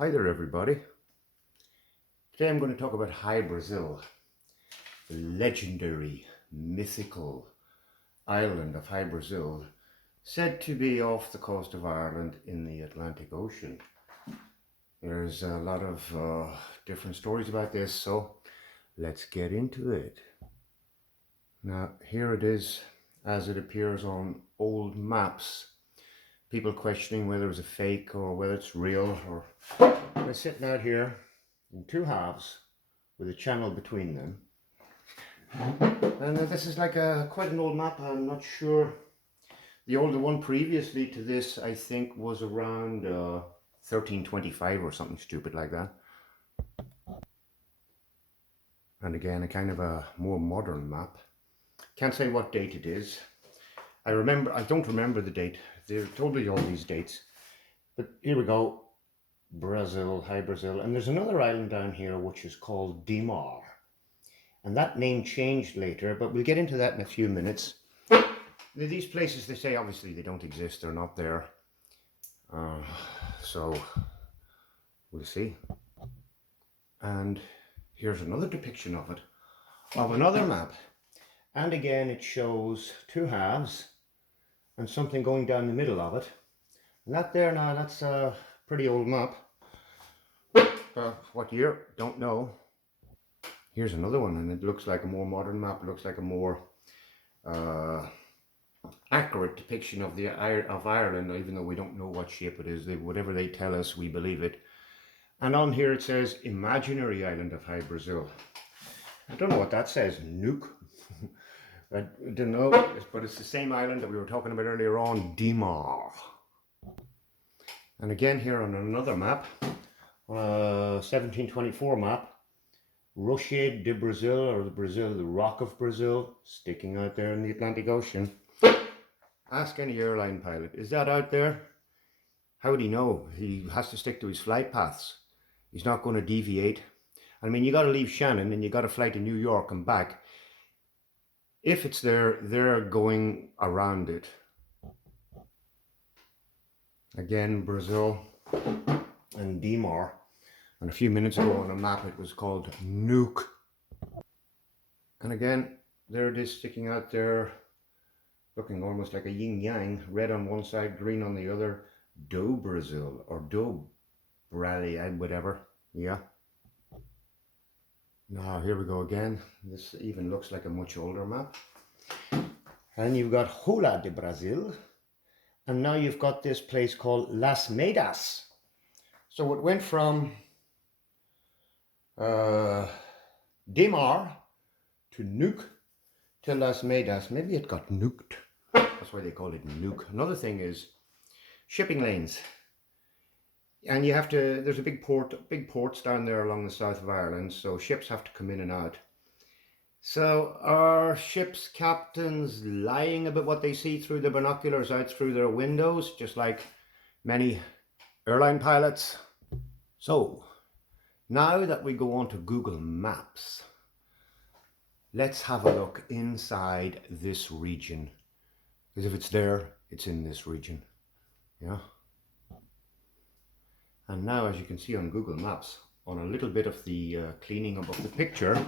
Hi there everybody. Today I'm going to talk about High Brazil, the legendary, mythical island of High Brazil, said to be off the coast of Ireland in the Atlantic Ocean. There's a lot of different stories about this, so let's get into it. Now here it is as it appears on old maps. People questioning whether it's a fake or whether it's real. We're sitting out here in two halves with a channel between them. And this is like quite an old map. I'm not sure. The older one previously to this, I think, was around 1325 or something stupid like that. And again, a kind of a more modern map. Can't say what date it is. I don't remember the date. They're totally all these dates. But here we go. Brazil, High Brazil. And there's another island down here which is called Dimar. And that name changed later, but we'll get into that in a few minutes. These places, they say obviously they don't exist, they're not there. So we'll see. And here's another depiction of it, of another map. And again, it shows two halves and something going down the middle of it. And that there now, that's a pretty old map. What year? Don't know. Here's another one, and it looks like a more modern map. It looks like a more accurate depiction of Ireland, even though we don't know what shape it is. Whatever they tell us, we believe it. And on here it says imaginary island of High Brazil. I don't know what that says. Nuke. I don't know, but it's the same island that we were talking about earlier on, Dimar. And again here on another map, 1724 map, Rocher de Brazil, or the Rock of Brazil, sticking out there in the Atlantic Ocean. Ask any airline pilot, is that out there? How would he know? He has to stick to his flight paths. He's not going to deviate. I mean, you got to leave Shannon and you got to fly to New York and back. If it's there, they're going around it. Again, Brazil and Dimar. And a few minutes ago on a map it was called Nuke. And again, there it is sticking out there, looking almost like a yin-yang, red on one side, green on the other. Do Brazil, or Do Brally, whatever, yeah. Now here we go again. This even looks like a much older map. And you've got Rola de Brazil. And now you've got this place called Las Medas. So it went from Dimar to Nuke to Las Medas. Maybe it got nuked. That's why they call it Nuke. Another thing is shipping lanes. And you have to, there's a big ports down there along the south of Ireland, so ships have to come in and out. So are ships' captains lying about what they see through the binoculars out through their windows, just like many airline pilots? So now that we go on to Google Maps, let's have a look inside this region. Because if it's there, it's in this region. Yeah. And now, as you can see on Google Maps, on a little bit of the cleaning up of the picture,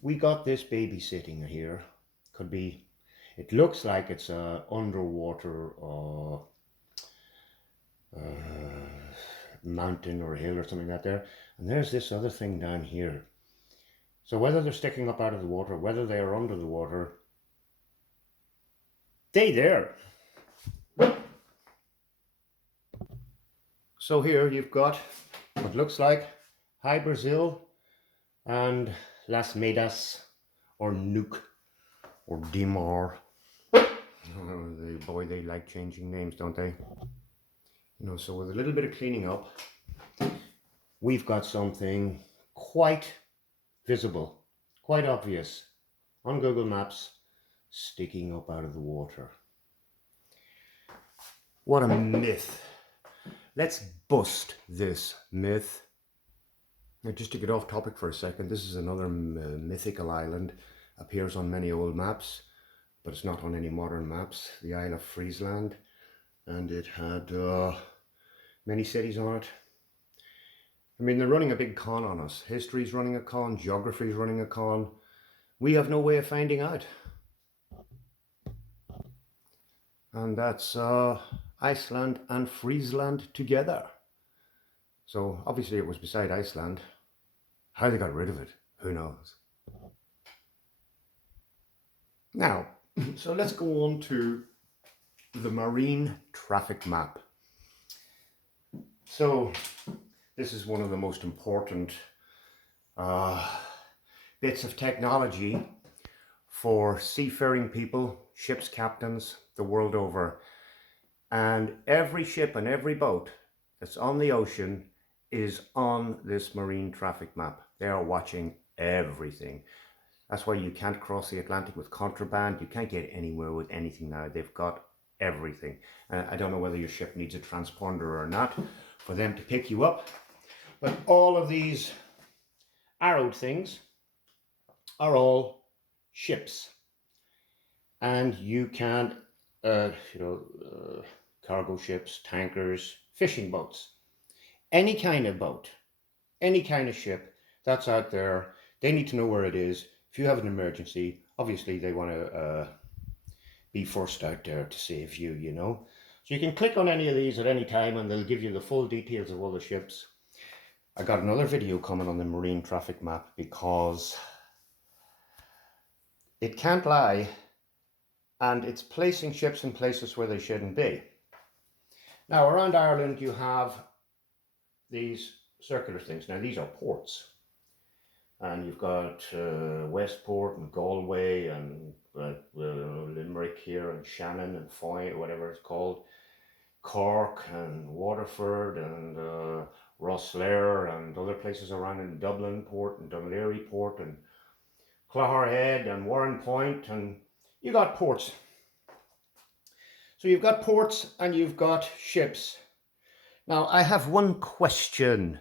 we got this baby sitting here. Could be, it looks like it's a underwater mountain or a hill or something like that there. And there's this other thing down here. So whether they're sticking up out of the water, whether they are under the water, they there. So here you've got what looks like High Brazil and Las Medas, or Nuke, or Dimar. Oh, boy, they like changing names, don't they? You know, so with a little bit of cleaning up, we've got something quite visible, quite obvious on Google Maps, sticking up out of the water. What a myth. Let's bust this myth. Now, just to get off topic for a second, this is another mythical island. Appears on many old maps, but it's not on any modern maps. The Isle of Friesland, and it had many cities on it. I mean, they're running a big con on us. History's running a con, geography's running a con. We have no way of finding out. And that's Iceland and Friesland together. So obviously it was beside Iceland. How they got rid of it, who knows? Now, so let's go on to the marine traffic map. So this is one of the most important bits of technology for seafaring people, ships captains, the world over. And every ship and every boat that's on the ocean is on this marine traffic map. They are watching everything. That's why you can't cross the Atlantic with contraband. You can't get anywhere with anything now. They've got everything. I don't know whether your ship needs a transponder or not for them to pick you up. But all of these arrowed things are all ships. And you can, cargo ships, tankers, fishing boats, any kind of boat, any kind of ship that's out there, they need to know where it is. If you have an emergency, obviously they want to be first out there to save you, you know. So you can click on any of these at any time and they'll give you the full details of all the ships. I got another video coming on the marine traffic map because it can't lie and it's placing ships in places where they shouldn't be. Now around Ireland you have these circular things. Now these are ports. And you've got Westport and Galway and Limerick here and Shannon and Foyne, or whatever it's called, Cork and Waterford and Rosslare and other places around in Dublin Port and Dún Laoghaire Port and Clogherhead and Warren Point, and you got ports. So you've got ports and you've got ships. Now I have one question.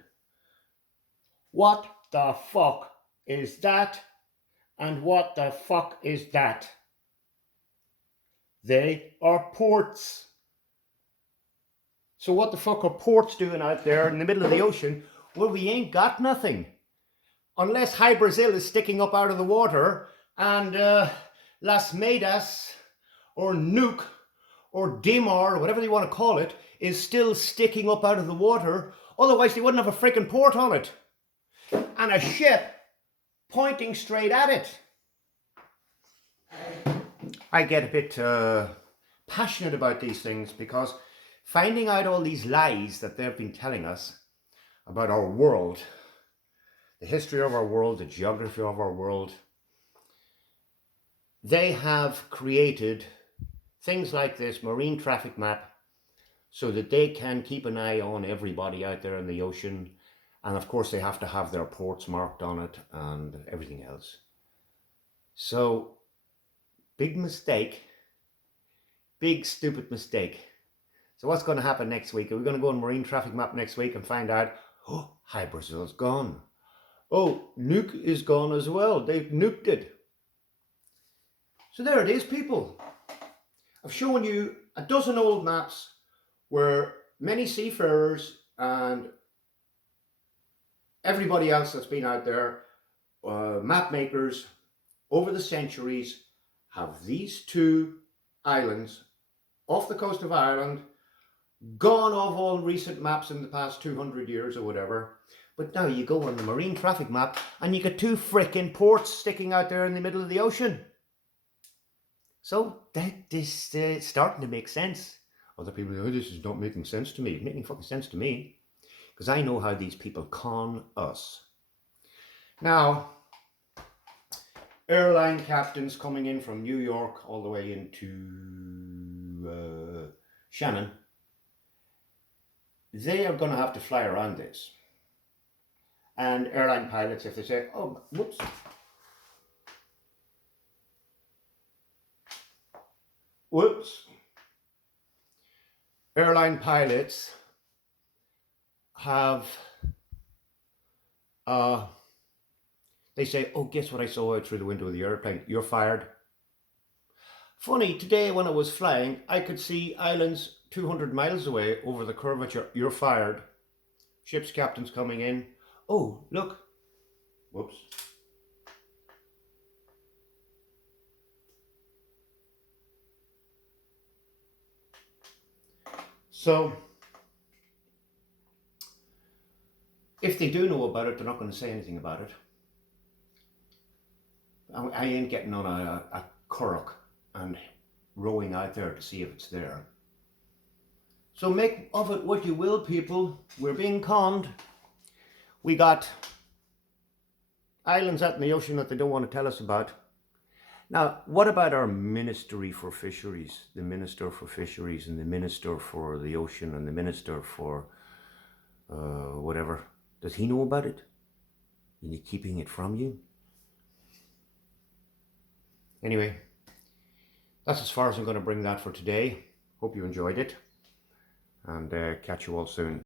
What the fuck is that? And what the fuck is that? They are ports. So what the fuck are ports doing out there in the middle of the ocean? Well, we ain't got nothing. Unless High Brazil is sticking up out of the water and Las Medas or Nuuk or Dimar, or whatever you want to call it, is still sticking up out of the water. Otherwise they wouldn't have a freaking port on it. And a ship pointing straight at it. I get a bit passionate about these things because finding out all these lies that they've been telling us about our world, the history of our world, the geography of our world, they have created things like this marine traffic map so that they can keep an eye on everybody out there in the ocean. And of course they have to have their ports marked on it and everything else. So, big mistake. Big stupid mistake. So what's going to happen next week? Are we going to go on marine traffic map next week and find out, oh, High Brazil's gone. Oh, Nuuk is gone as well. They've nuked it. So there it is, people. I've shown you a dozen old maps where many seafarers and everybody else that's been out there, map makers, over the centuries, have these two islands off the coast of Ireland, gone off all recent maps in the past 200 years or whatever. But now you go on the marine traffic map and you get two frickin' ports sticking out there in the middle of the ocean. So this is starting to make sense. Other people say, oh, this is not making sense to me. It's making fucking sense to me. Because I know how these people con us. Now, airline captains coming in from New York all the way into Shannon, they are going to have to fly around this. And airline pilots, if they say, oh, whoops. Whoops. Airline pilots have, they say, oh, guess what I saw out through the window of the airplane? You're fired. Funny, today when I was flying, I could see islands 200 miles away over the curvature. You're fired. Ship's captain's coming in. Oh, look. Whoops. So, if they do know about it, they're not going to say anything about it. I ain't getting on a currach and rowing out there to see if it's there. So make of it what you will, people. We're being conned. We got islands out in the ocean that they don't want to tell us about. Now, what about our Ministry for Fisheries? The Minister for Fisheries and the Minister for the Ocean and the Minister for whatever. Does he know about it? Is he keeping it from you? Anyway, that's as far as I'm going to bring that for today. Hope you enjoyed it, and catch you all soon.